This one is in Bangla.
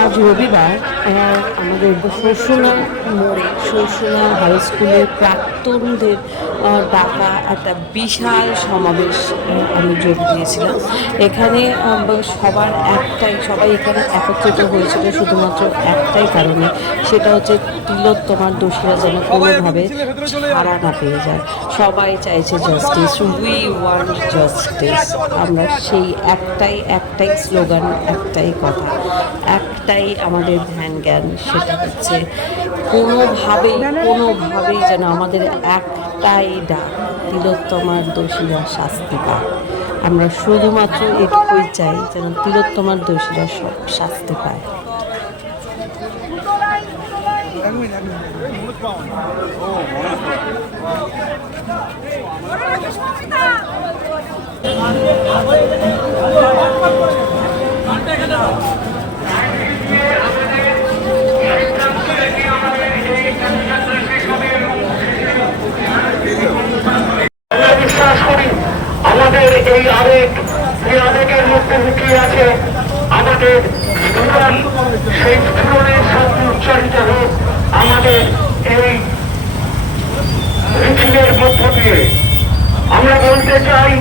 আজ রবিবার আমাদের শর্ষণা মোড়ে শর্ষণা হাই স্কুলের প্রাক্তনীদের ডাকা একটা বিশাল সমাবেশ আমি যোগ দিয়েছিলাম। এখানে সবাই এখানে একত্রিত হয়েছিল শুধুমাত্র একটাই কারণে, সেটা হচ্ছে তিলোত্তমার দোষীরা যেন কোনোভাবে ছাড়া না পেয়ে যায়। সবাই চাইছে জাস্টিস, উই ওয়ান্ট জাস্টিস। আমরা সেই একটাই স্লোগান, একটাই কথা, একটাই আমাদের ধ্যান জ্ঞান, সেটা হচ্ছে কোনোভাবেই যেন আমাদের একটাই ডাক, তিলোত্তমার দোষীরা শাস্তি পায়। আমরা শুধুমাত্র এটুকুই চাই যেন তিলোত্তমার দোষীরা সব শাস্তি পায়। বিশ্বাস করি আমাদের এই আবেগের মধ্যে লুকিয়ে আছে আমাদের স্ফুরণ। সেই স্ফুরণের শব্দ উচ্চারিত হোক আমাদের এই মিছিলের মধ্য দিয়ে। আমরা বলতে চাই